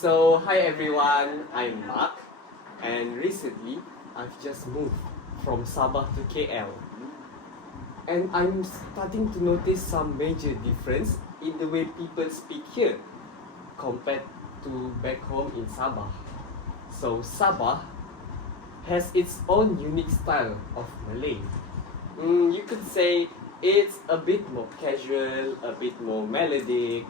Hi everyone, I'm Mark, and recently I've just moved from Sabah to KL, and I'm starting to notice some major difference in the way people speak here compared to back home in Sabah. So Sabah has its own unique style of Malay. You could say it's a bit more casual, a bit more melodic,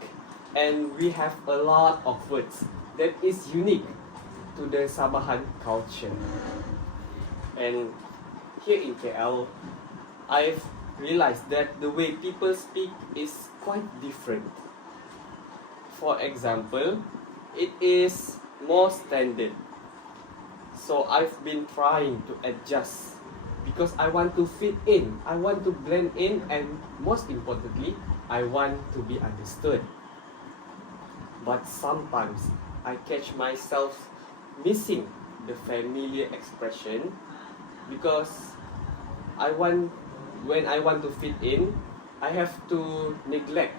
and we have a lot of words that is unique to the Sabahan culture. And here in KL, I've realized that the way people speak is quite different. For example, it is more standard. So I've been trying to adjust because I want to fit in, I want to blend in, and most importantly, I want to be understood. But sometimes I catch myself missing the familiar expression because when I want to fit in, I have to neglect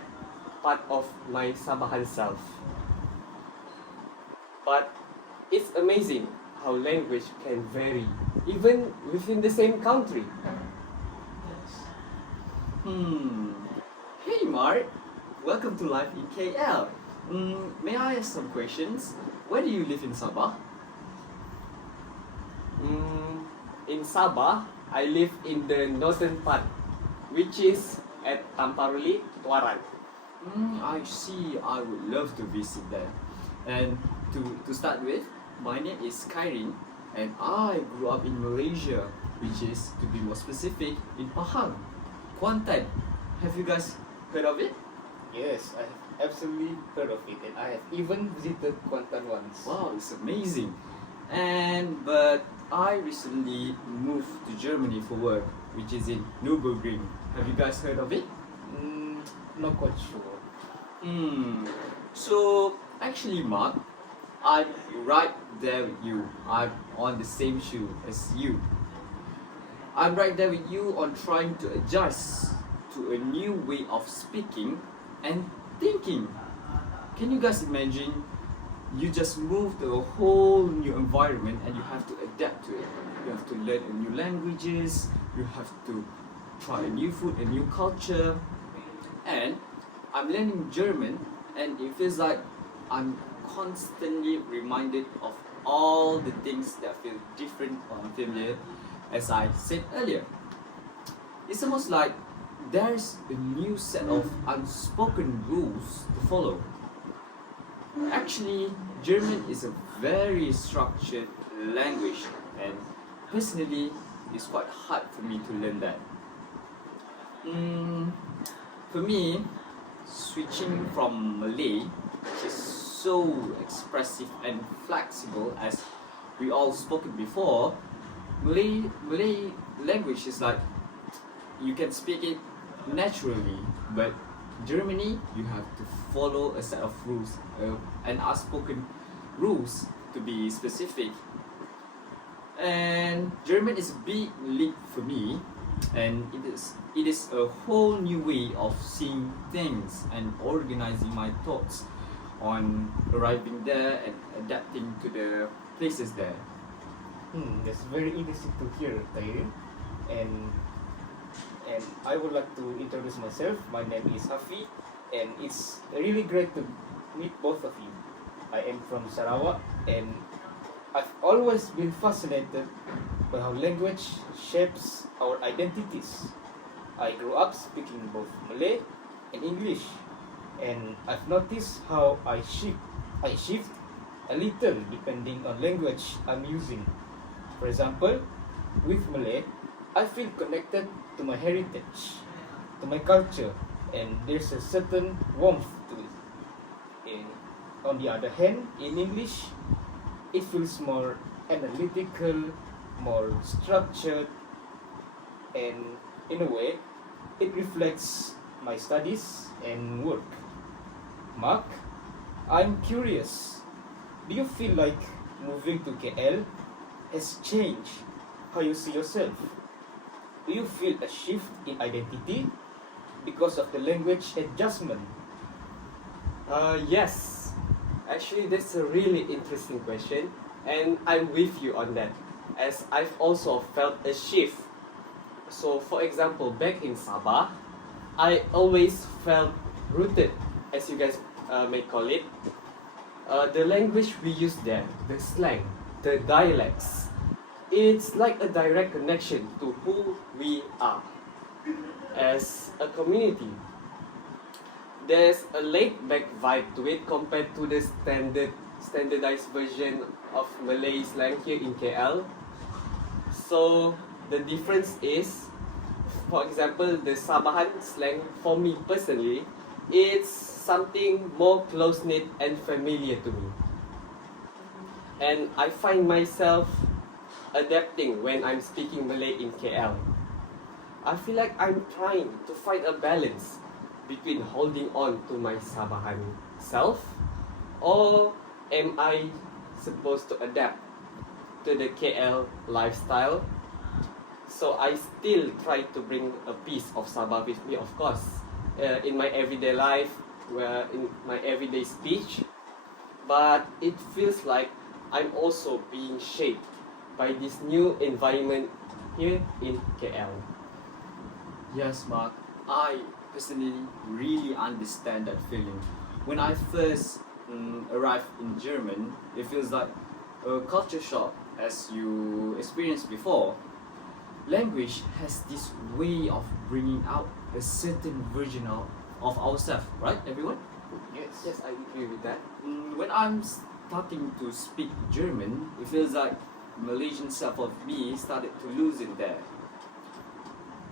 part of my Sabahan self. But it's amazing how language can vary even within the same country. Hey Mark, welcome to Life in KL. May I ask some questions? Where do you live in Sabah? In Sabah, I live in the northern part, which is at Tamparuli, Tuaran. I see. I would love to visit there. And to start with, my name is Kairin, and I grew up in Malaysia, which is, to be more specific, in Pahang, Kuantan. Have you guys heard of it? Yes, I have absolutely heard of it, and I have even visited Kuantan once. Wow, it's amazing. But I recently moved to Germany for work, which is in Nürburgring. Have you guys heard of it? Not quite sure. So actually, Mark, I'm right there with you. I'm on the same shoe as you. I'm right there with you on trying to adjust to a new way of speaking and thinking. Can you guys imagine? You just move to a whole new environment and you have to adapt to it. You have to learn new languages, you have to try a new food, a new culture. And I'm learning German, and it feels like I'm constantly reminded of all the things that feel different or unfamiliar, as I said earlier. It's almost like there's a new set of unspoken rules to follow. Actually, German is a very structured language, and personally, it's quite hard for me to learn that. For me, switching from Malay, which is so expressive and flexible, as we all spoken before, Malay language is like you can speak it naturally, but Germany, you have to follow a set of rules, and unspoken rules to be specific. And German is a big leap for me, and it is a whole new way of seeing things and organizing my thoughts on arriving there and adapting to the places there. That's very interesting to hear, Tahir. And I would like to introduce myself. My name is Hafi, and it's really great to meet both of you. I am from Sarawak, and I've always been fascinated by how language shapes our identities. I grew up speaking both Malay and English, and I've noticed how I shift a little depending on language I'm using. For example, with Malay, I feel connected to my heritage, to my culture, and there's a certain warmth to it. On the other hand, in English, it feels more analytical, more structured, and in a way, it reflects my studies and work. Mark, I'm curious, do you feel like moving to KL has changed how you see yourself? Do you feel a shift in identity because of the language adjustment? Yes, Actually, that's a really interesting question, and I'm with you on that, as I've also felt a shift. So, for example, back in Sabah, I always felt rooted, as you guys may call it. The language we use there, the slang, the dialects, it's like a direct connection to who we are as a community. There's a laid back vibe to it compared to the standardized version of Malay slang here in KL. So the difference is, for example, the Sabahan slang for me personally, it's something more close knit and familiar to me. And I find myself adapting when I'm speaking Malay in KL. I feel like I'm trying to find a balance between holding on to my Sabahan self, or am I supposed to adapt to the KL lifestyle? So I still try to bring a piece of Sabah with me, of course, in my everyday life, in my everyday speech. But it feels like I'm also being shaped by this new environment here in KL. Yes, Mark. I personally really understand that feeling. When I first arrived in German, it feels like a culture shock, as you experienced before. Language has this way of bringing out a certain version of ourselves, right, everyone? Yes, I agree with that. When I'm starting to speak German, it feels like Malaysian self of me started to loosen there.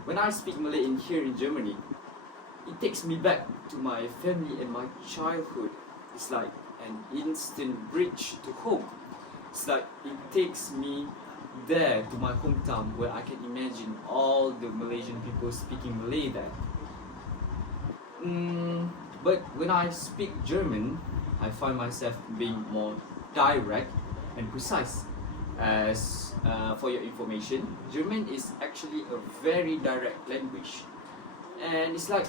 When I speak Malay here in Germany, it takes me back to my family and my childhood. It's like an instant bridge to home. It's like it takes me there to my hometown, where I can imagine all the Malaysian people speaking Malay there. But when I speak German, I find myself being more direct and precise. As for your information, German is actually a very direct language, and it's like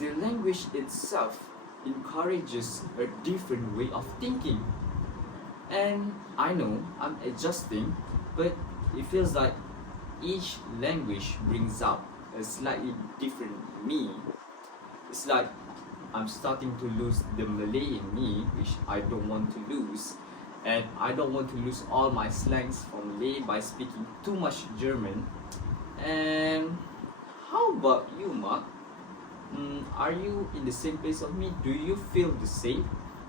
the language itself encourages a different way of thinking. And I know I'm adjusting, but it feels like each language brings out a slightly different me. It's like I'm starting to lose the Malay in me, which I don't want to lose. And I don't want to lose all my slangs from Malay by speaking too much German. And how about you, Mark? Are you in the same place of me? Do you feel the same?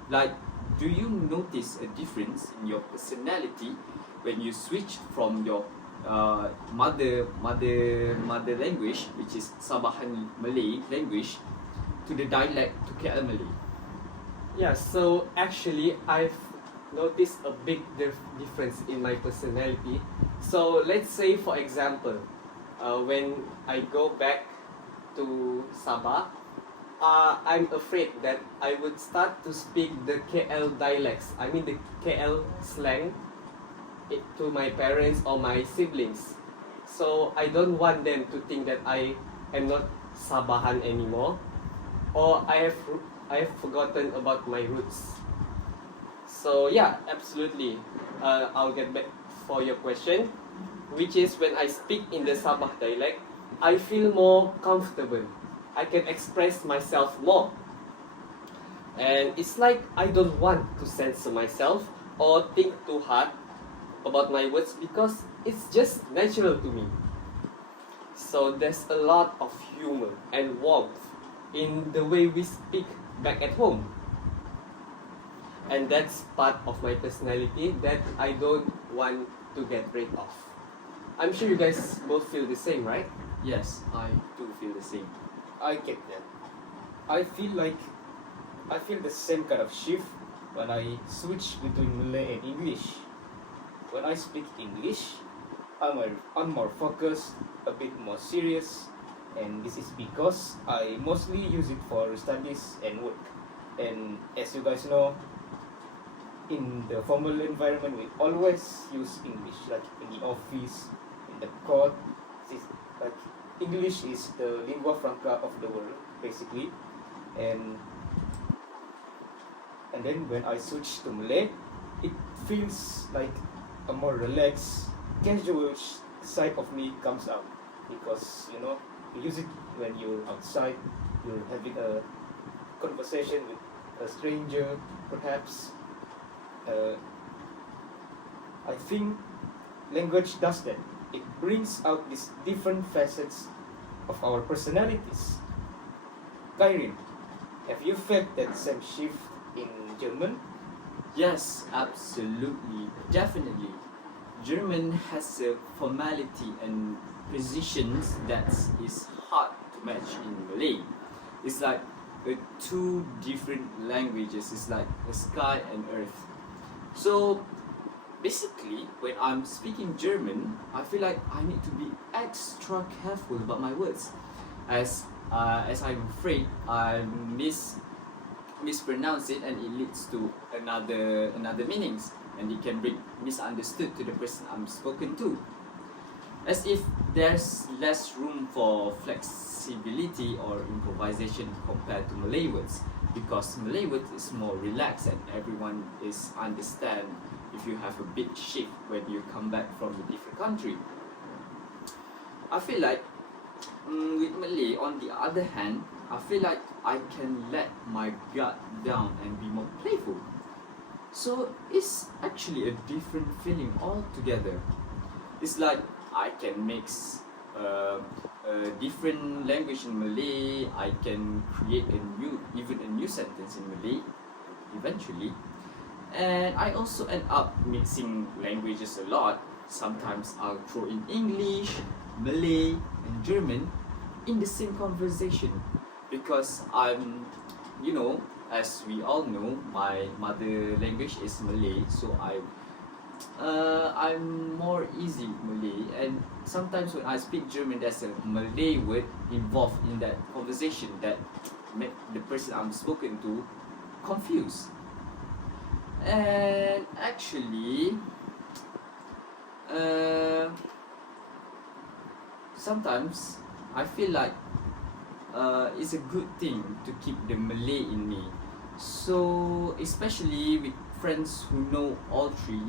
Like, do you notice a difference in your personality when you switch from your mother language, which is Sabahan Malay language, to the dialect to KL Malay? Yeah, so actually I've noticed a big difference in my personality. So let's say, for example, when I go back to Sabah, I'm afraid that I would start to speak the KL dialects, I mean the KL slang, to my parents or my siblings. So I don't want them to think that I am not Sabahan anymore, or I have forgotten about my roots. So yeah, absolutely. I'll get back for your question, which is when I speak in the Sabah dialect, I feel more comfortable. I can express myself more. And it's like I don't want to censor myself or think too hard about my words because it's just natural to me. So there's a lot of humor and warmth in the way we speak back at home. And that's part of my personality that I don't want to get rid of. I'm sure you guys both feel the same, right? Yes, I do feel the same. I get that. I feel the same kind of shift when I switch between Malay and English. When I speak English, I'm more focused, a bit more serious, and this is because I mostly use it for studies and work. And as you guys know, in the formal environment, we always use English, like in the office, in the court. Like English is the lingua franca of the world, basically, and and then when I switch to Malay, it feels like a more relaxed, casual side of me comes out, because you know you use it when you're outside, you're having a conversation with a stranger, perhaps. I think language does that. It brings out these different facets of our personalities. Kairin, have you felt that same shift in German? Yes, absolutely, definitely. German has a formality and precisions that is hard to match in Malay. It's like two different languages. It's like a sky and earth. So basically, when I'm speaking German, I feel like I need to be extra careful about my words, as I'm afraid I mispronounce it and it leads to another meanings, and it can be misunderstood to the person I'm spoken to, as if there's less room for flexibility or improvisation compared to Malay words, because Malay words is more relaxed and everyone is understand if you have a big shift when you come back from a different country. I feel like with Malay, on the other hand, I feel like I can let my guard down and be more playful. So it's actually a different feeling altogether. It's like I can mix a different language in Malay. I can create even a new sentence in Malay eventually. And I also end up mixing languages a lot. Sometimes I'll throw in English, Malay, and German in the same conversation, because as we all know, my mother language is Malay, so I'm more easy with Malay, and sometimes when I speak German, there's a Malay word involved in that conversation that make the person I'm spoken to confused. And actually, sometimes I feel like it's a good thing to keep the Malay in me. So especially with friends who know all three,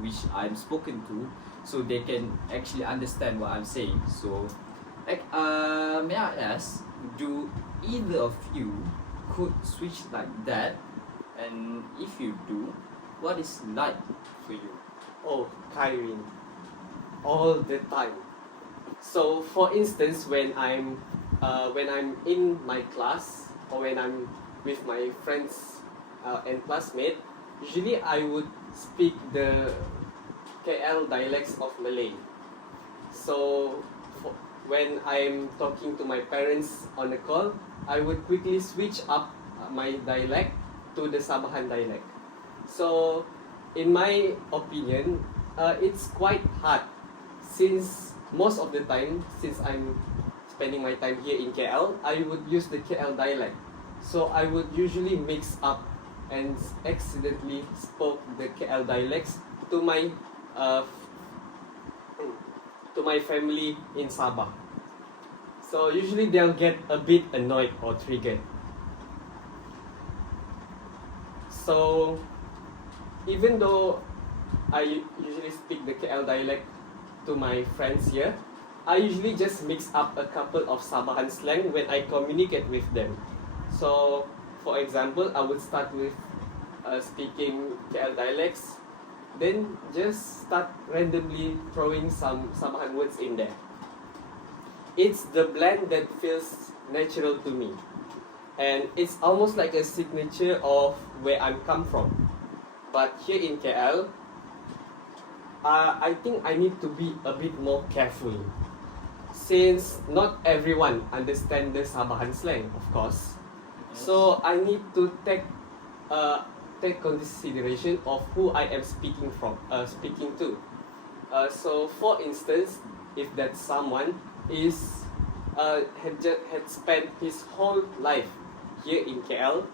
which I'm spoken to, so they can actually understand what I'm saying. So, may I ask, do either of you could switch like that? And if you do, what is like for you? Oh, Kairin, all the time. So, for instance, when I'm in my class, or when I'm with my friends and classmates, usually I would speak the KL dialects of Malay. So, when I'm talking to my parents on the call, I would quickly switch up my dialect to the Sabahan dialect. So, in my opinion, it's quite hard, since most of the time, since I'm spending my time here in KL, I would use the KL dialect. So I would usually mix up and accidentally spoke the KL dialects to my family in Sabah. So usually they'll get a bit annoyed or triggered. So even though I usually speak the KL dialect to my friends here, I usually just mix up a couple of Sabahan slang when I communicate with them. So, for example, I would start with speaking KL dialects, then just start randomly throwing some Sabahan words in there. It's the blend that feels natural to me, and it's almost like a signature of where I'm come from. But here in KL, I think I need to be a bit more careful, since not everyone understands the Sabahan slang, of course. So I need to take consideration of who I am speaking to. So for instance, if that someone had spent his whole life here in KL,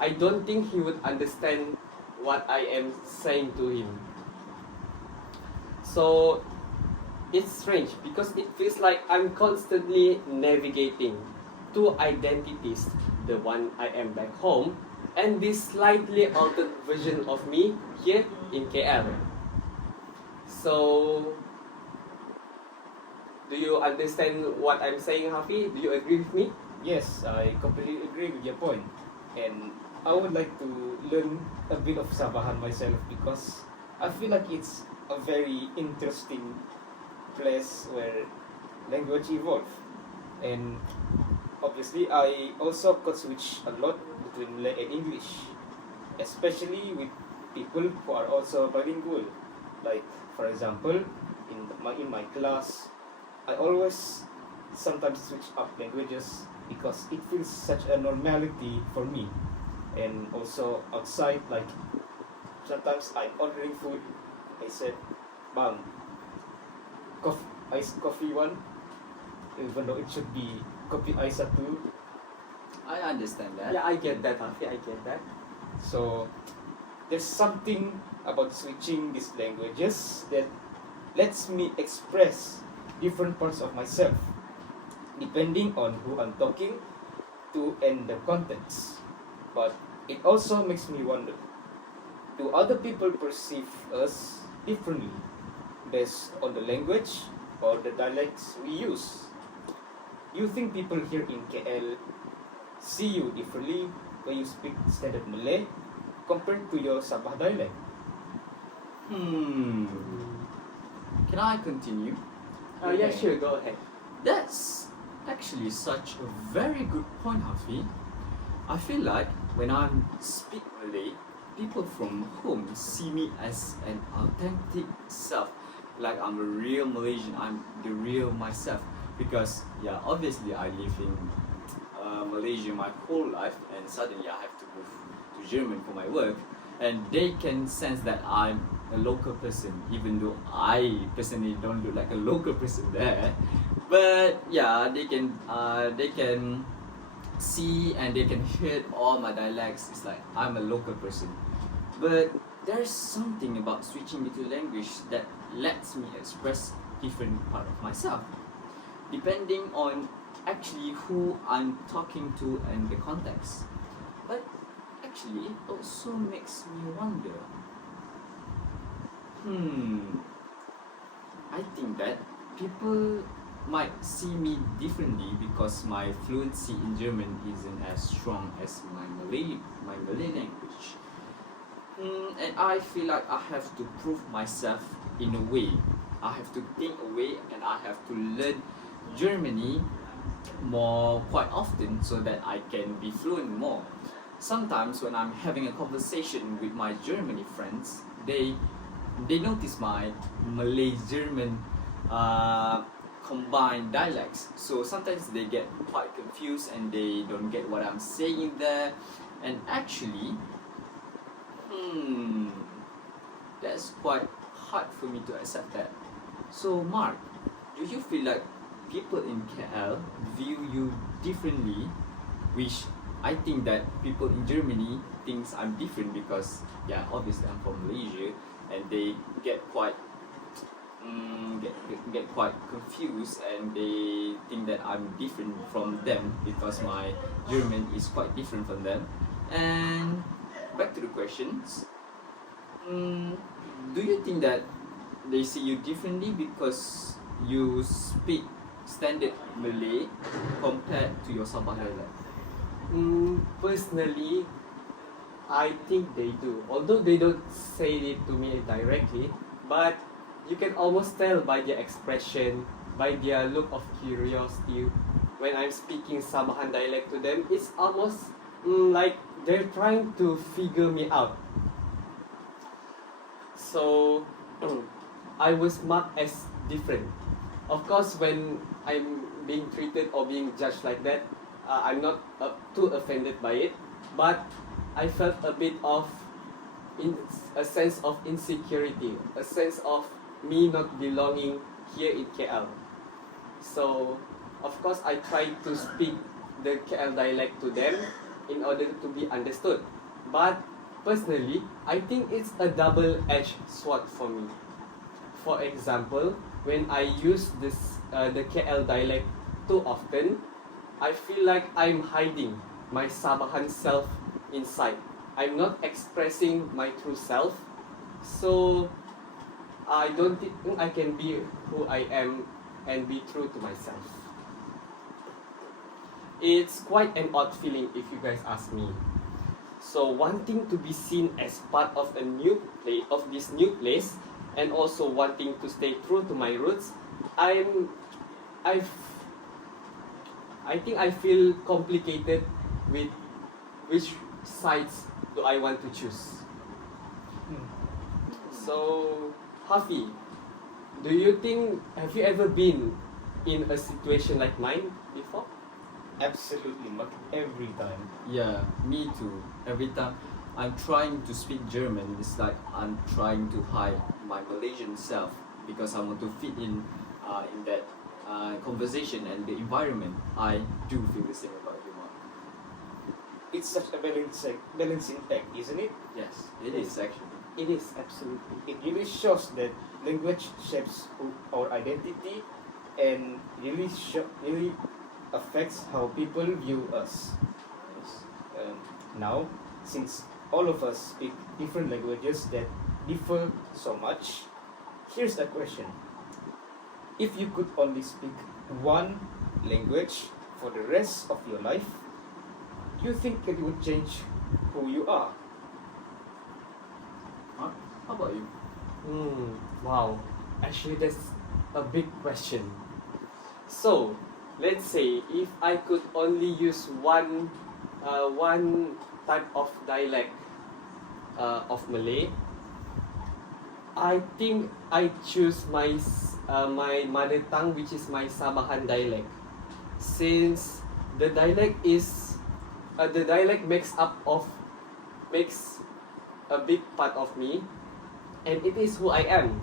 I don't think he would understand what I am saying to him. So it's strange, because it feels like I'm constantly navigating two identities, the one I am back home and this slightly altered version of me here in KL. So, do you understand what I'm saying, Hafi? Do you agree with me? Yes, I completely agree with your point. And I would like to learn a bit of Sabahan myself because I feel like it's a very interesting place where language evolve. And obviously, I also could switch a lot between Malay and English, especially with people who are also bilingual. Like, for example, in my class, I always sometimes switch up languages because it feels such a normality for me. And also outside, like sometimes I'm ordering food, I said, "Bang, iced coffee one," even though it should be kopi ais satu. I understand that. Yeah, I get that, Hafi. I get that. So there's something about switching these languages that lets me express different parts of myself depending on who I'm talking to and the context. But it also makes me wonder, do other people perceive us differently based on the language or the dialects we use? Do you think people here in KL see you differently when you speak standard Malay compared to your Sabah dialect? Hmm. Can I continue? Yeah, sure. Go ahead. That's actually such a very good point, Hafi. I feel like when I speak Malay, people from home see me as an authentic self, like I'm a real Malaysian. I'm the real myself because yeah, obviously I live in Malaysia my whole life, and suddenly I have to move to Germany for my work, and they can sense that I'm a local person, even though I personally don't look like a local person there. But yeah, they can see and they can hear all my dialects. It's like I'm a local person. But there's something about switching between language that lets me express different part of myself, depending on actually who I'm talking to and the context. But actually, it also makes me wonder. I think that people might see me differently because my fluency in German isn't as strong as my Malay language. And I feel like I have to prove myself in a way. I have to think a way and I have to learn Germany more quite often so that I can be fluent more. Sometimes when I'm having a conversation with my Germany friends, they notice my Malay German combined dialects. So sometimes they get quite confused and they don't get what I'm saying there. And actually, that's quite hard for me to accept that. So Mark, do you feel like people in KL view you differently, which I think that people in Germany thinks I'm different because yeah, obviously I'm from Malaysia, and they get quite get quite confused and they think that I'm different from them because my German is quite different from them. And back to the questions, do you think that they see you differently because you speak standard Malay compared to your Sabah dialect? Personally, I think they do. Although they don't say it to me directly, but you can almost tell by their expression, by their look of curiosity. When I'm speaking Sabahan dialect to them, it's almost like they're trying to figure me out. So, I was marked as different. Of course, when I'm being treated or being judged like that, I'm not too offended by it, but I felt a bit of a sense of insecurity, a sense of me not belonging here in KL. So, of course, I tried to speak the KL dialect to them in order to be understood. But personally, I think it's a double-edged sword for me. For example, when I use the KL dialect too often, I feel like I'm hiding my Sabahan self inside. I'm not expressing my true self, so I don't think I can be who I am and be true to myself. It's quite an odd feeling if you guys ask me. So wanting to be seen as part of a new place, of this new place, and also wanting to stay true to my roots, I think I feel complicated with which sides do I want to choose. So, Hafi, do you think, have you ever been in a situation like mine before? Absolutely, not every time. Yeah, me too. Every time I'm trying to speak German, it's like I'm trying to hide my Malaysian self because I want to fit in that conversation and the environment. I do feel the same about you, Mark. It's such a balancing act, isn't it? Yes, it is actually. It is, absolutely. It really shows that language shapes our identity and really affects how people view us. Yes. Now, since all of us speak different languages that differ so much, here's a question. If you could only speak one language for the rest of your life, do you think it would change who you are? Mark, how about you? Wow. Actually, that's a big question. So, let's say if I could only use one type of dialect of Malay, I think I choose my mother tongue, which is my Sabahan dialect, since the dialect makes a big part of me, and it is who I am.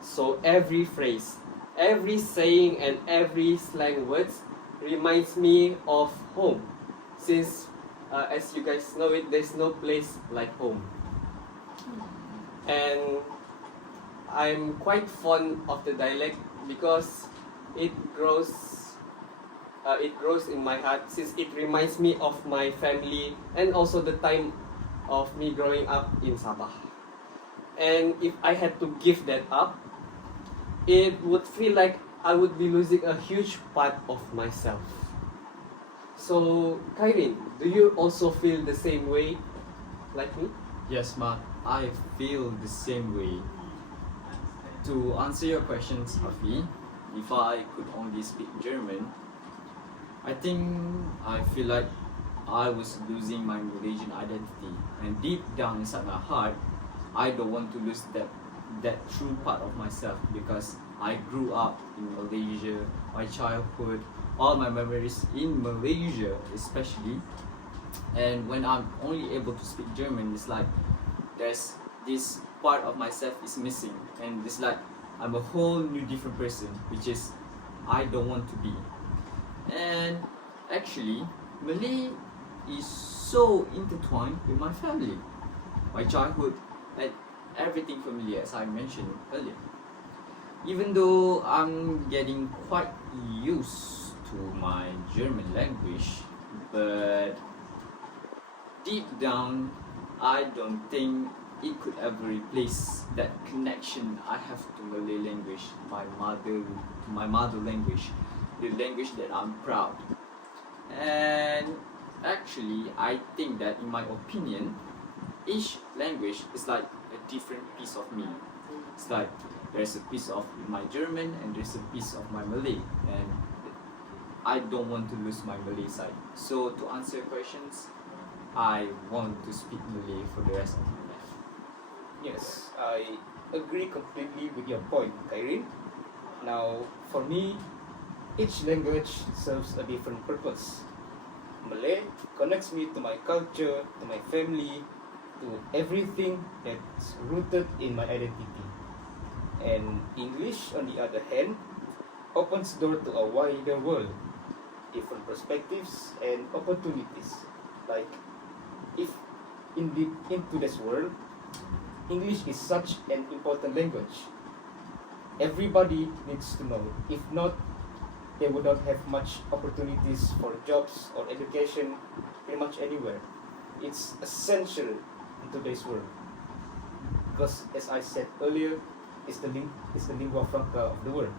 So every phrase, every saying, and every slang words reminds me of home, since as you guys know it, there's no place like home. And I'm quite fond of the dialect because it grows in my heart, since it reminds me of my family and also the time of me growing up in Sabah. And if I had to give that up, it would feel like I would be losing a huge part of myself. So, Kairin, do you also feel the same way like me? Yes, Mark, I feel the same way. To answer your questions, Hafi, if I could only speak German, I think I feel like I was losing my Malaysian identity, and deep down inside my heart, I don't want to lose that true part of myself because I grew up in Malaysia, my childhood, all my memories in Malaysia especially, and when I'm only able to speak German, it's like there's this part of myself is missing, and it's like I'm a whole new different person, which is I don't want to be. And actually, Malay is so intertwined with my family, my childhood, and everything familiar, as I mentioned earlier. Even though I'm getting quite used to my German language, but deep down, I don't think it could ever replace that connection I have to Malay language, my mother language, the language that I'm proud. And actually, I think that in my opinion, each language is like a different piece of me. It's like there's a piece of my German and there's a piece of my Malay, and I don't want to lose my Malay side. So to answer your questions, I want to speak Malay for the rest of my life. Yes, I agree completely with your point, Kairin. Now, for me, each language serves a different purpose. Malay connects me to my culture, to my family, to everything that's rooted in my identity. And English, on the other hand, opens door to a wider world, different perspectives and opportunities. Like, if into this world, English is such an important language. Everybody needs to know it. If not, they would not have much opportunities for jobs or education pretty much anywhere. it's essential in today's world because, as I said earlier, it's the lingua franca of the world.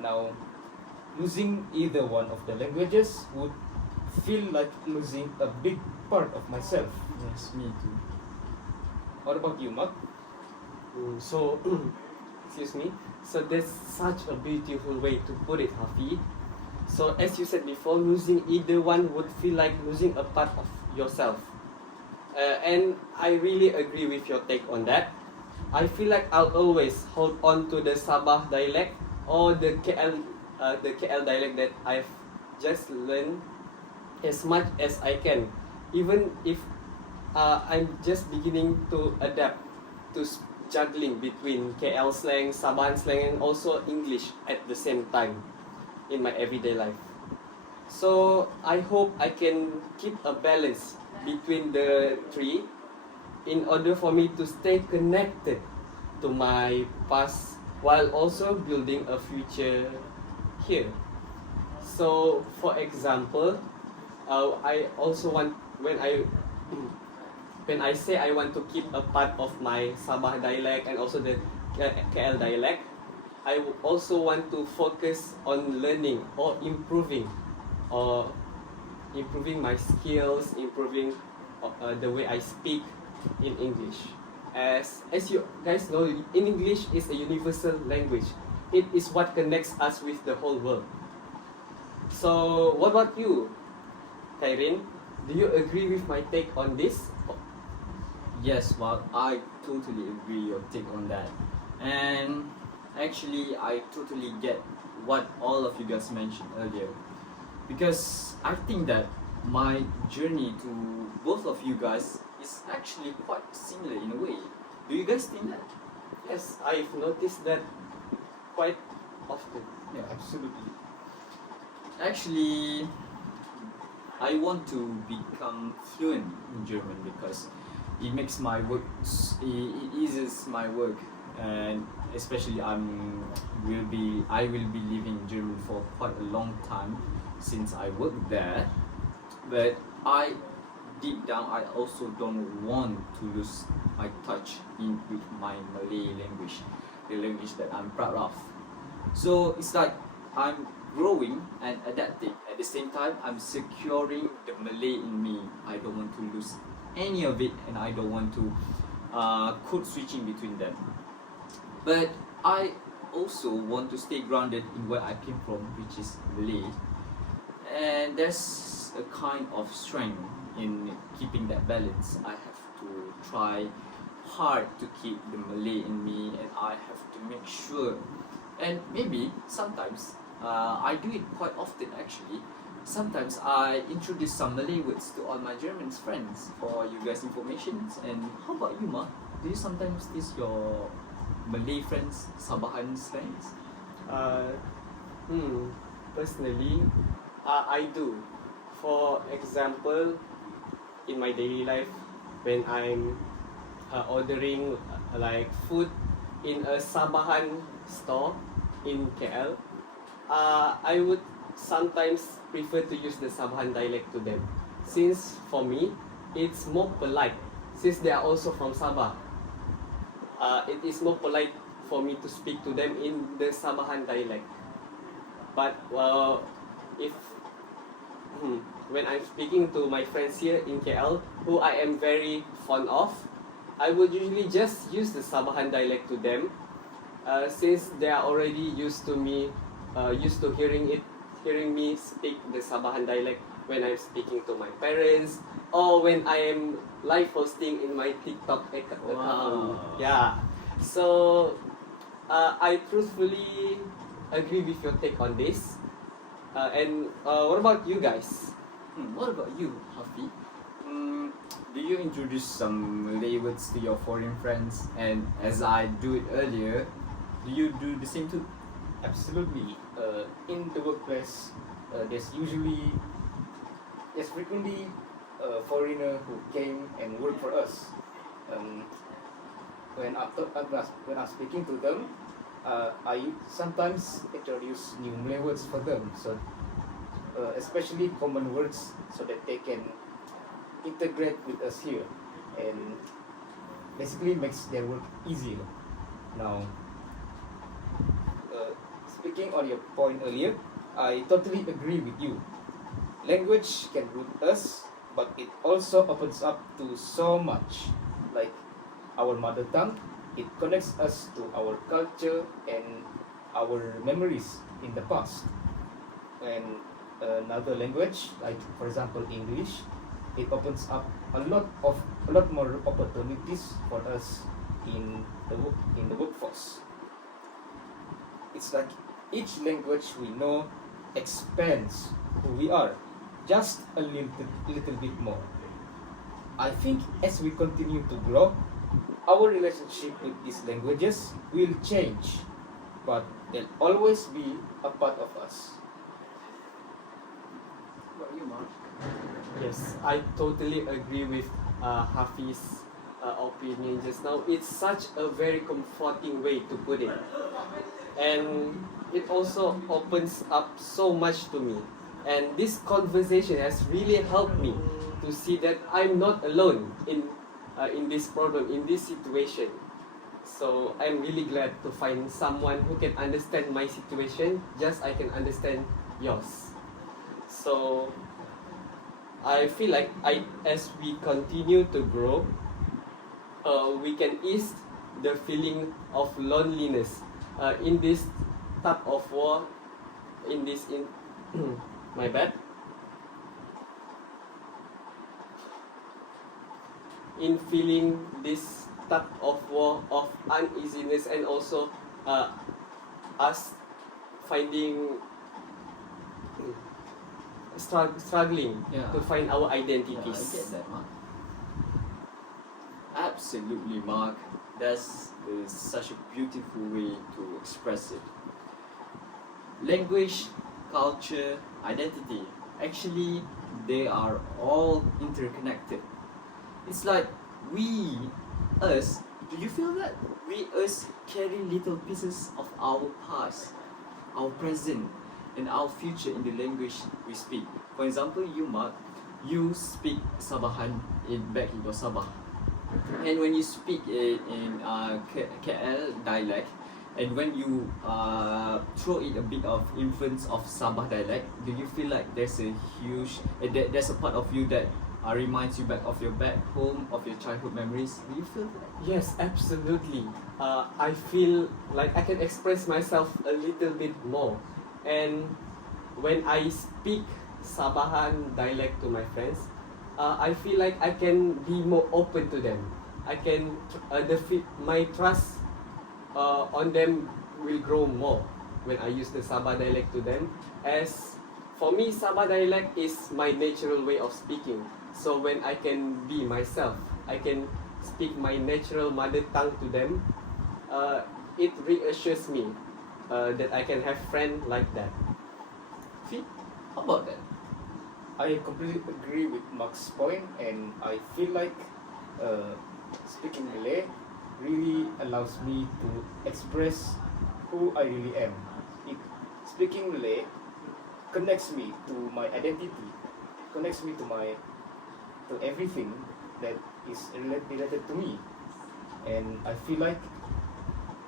Now, losing either one of the languages would feel like losing a big part of myself. Yes, me too. What about you, Mark? So, excuse me. So that's such a beautiful way to put it, Hafi. So as you said before, losing either one would feel like losing a part of yourself. And I really agree with your take on that. I feel like I'll always hold on to the Sabah dialect or the KL dialect that I've just learned as much as I can, even if I'm just beginning to adapt to juggling between KL slang, Sabahan slang, and also English at the same time in my everyday life. So I hope I can keep a balance between the three in order for me to stay connected to my past while also building a future here. So for example, I also want when I say I want to keep a part of my Sabah dialect and also the KL dialect, I also want to focus on learning or improving my skills, improving the way I speak in English. As you guys know, in English is a universal language. It is what connects us with the whole world. So what about you, Kairin? Do you agree with my take on this? Yes, Mark, I totally agree your take on that. And actually, I totally get what all of you guys mentioned earlier. Because I think that my journey to both of you guys is actually quite similar in a way. Do you guys think that? Yes, I've noticed that quite often. Yeah, absolutely. Actually, I want to become fluent in German because it makes my work, it eases my work, and especially I will be living in Germany for quite a long time since I work there. But deep down, I also don't want to lose my touch with my Malay language, the language that I'm proud of. So it's like I'm growing and adapting. At the same time, I'm securing the Malay in me. I don't want to lose any of it, and I don't want to code switching between them. But I also want to stay grounded in where I came from, which is Malay. And there's a kind of strength in keeping that balance. I have to try hard to keep the Malay in me, and I have to make sure. And maybe sometimes I do it quite often actually. Sometimes I introduce some Malay words to all my German friends for you guys' information. And how about you, Ma? Do you sometimes teach your Malay friends Sabahan slangs? Personally, I do. For example, in my daily life, when I'm ordering like food in a Sabahan store in KL, I would sometimes prefer to use the Sabahan dialect to them, since for me it's more polite, since they are also from Sabah. It is more polite for me to speak to them in the Sabahan dialect. But if when I'm speaking to my friends here in KL, who I am very fond of, I would usually just use the Sabahan dialect to them, since they are already used to hearing me speak the Sabahan dialect when I'm speaking to my parents or when I am live hosting in my TikTok account. Wow. Yeah. So I truthfully agree with your take on this. And what about you guys? What about you, Hafi? Do you introduce some Malay words to your foreign friends? And as I do it earlier, do you do the same too? Absolutely. In the workplace, there's frequently a foreigner who came and worked for us. When I'm speaking to them, I sometimes introduce new Malay words for them, so especially common words, so that they can integrate with us here, and basically makes their work easier. Now, speaking on your point earlier, I totally agree with you. Language can root us, but it also opens up to so much. Like our mother tongue, it connects us to our culture and our memories in the past. And another language, like for example English, it opens up a lot more opportunities for us in the workforce. It's like each language we know expands who we are just a little bit more. I think as we continue to grow, our relationship with these languages will change, but they'll always be a part of us. What about you, Mark? Yes, I totally agree with Hafi's opinion just now. It's such a very comforting way to put it. And it also opens up so much to me. And this conversation has really helped me to see that I'm not alone in this problem, in this situation. So I'm really glad to find someone who can understand my situation, just I can understand yours. So I feel like as we continue to grow, we can ease the feeling of loneliness in this type of war, in my bad. In feeling this type of war of uneasiness, and also us finding struggling Yeah. to find our Yeah, I identities. get that, Mark. Absolutely, Mark. That's such a beautiful way to express it. Language, culture, identity. Actually, they are all interconnected. It's like us, do you feel that? Us carry little pieces of our past, our present, and our future in the language we speak. For example, you, Mark, you speak Sabahan back in your Sabah. And when you speak in KL dialect, and when you throw in a bit of influence of Sabah dialect, do you feel like there's a huge, there's a part of you that reminds you back of your back home, of your childhood memories? Do you feel that? Yes, absolutely. I feel like I can express myself a little bit more. And when I speak Sabahan dialect to my friends, I feel like I can be more open to them. I can, my trust on them will grow more when I use the Sabah dialect to them. As for me, Sabah dialect is my natural way of speaking. So when I can be myself, I can speak my natural mother tongue to them, it reassures me that I can have friends like that. Fi, how about that? I completely agree with Mark's point, and I feel like speaking Malay really allows me to express who I really am. Speaking Malay connects me to my identity, connects me to everything that is related to me, and I feel like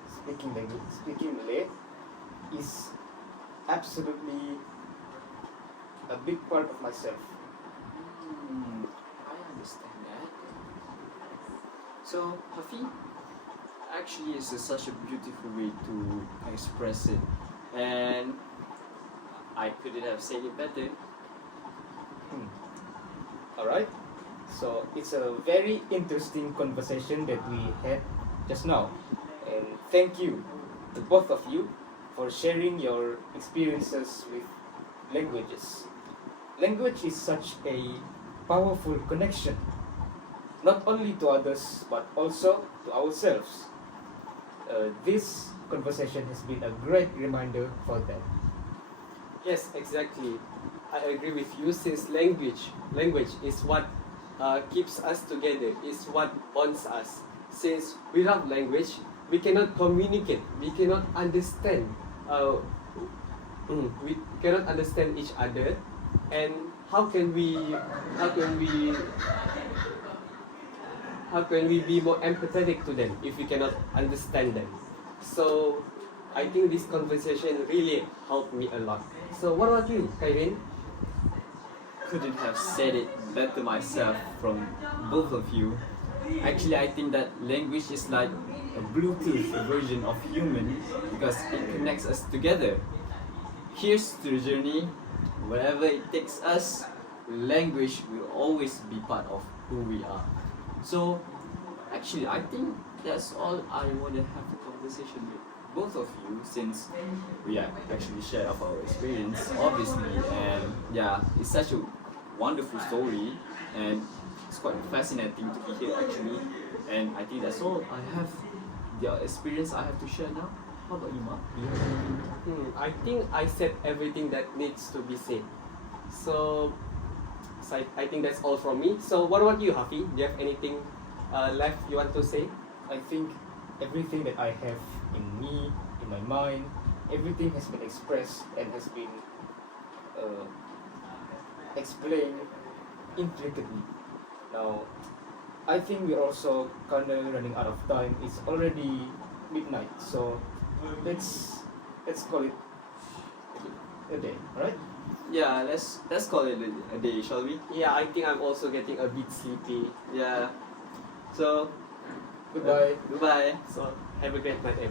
speaking Malay is absolutely a big part of myself. I understand that. So, Hafi, actually it's such a beautiful way to express it, and I couldn't have said it better. Alright, so it's a very interesting conversation that we had just now, and thank you to both of you for sharing your experiences with languages. Language is such a powerful connection, not only to others but also to ourselves. This conversation has been a great reminder for that. Yes, exactly. I agree with you, since language is what keeps us together, is what bonds us. Since without language, we cannot communicate, we cannot understand, we cannot understand each other, and how can we how can we how can we be more empathetic to them if we cannot understand them? So I think this conversation really helped me a lot. So what about you, Kairin? Couldn't have said it better myself from both of you. Actually, I think that language is like a Bluetooth version of human because it connects us together. Here's to the journey. Wherever it takes us, language will always be part of who we are. So, actually, I think that's all I want to have a conversation with both of you since we have actually shared of our experience, obviously, and yeah, it's such a wonderful story and it's quite fascinating to be here actually. And I think that's all I have, the experience I have to share now. How about you, Mark? Do you have anything? I think I said everything that needs to be said. So I think that's all from me. So what about you, Hafi? Do you have anything left you want to say? I think everything that I have in me, in my mind, everything has been expressed and has been explained intricately. Now, I think we're also kind of running out of time. It's already midnight, so let's call it a day, right? Yeah, let's call it a day, shall we? Yeah, I think I'm also getting a bit sleepy. Yeah. So Goodbye. goodbye. So have a great night, everyone.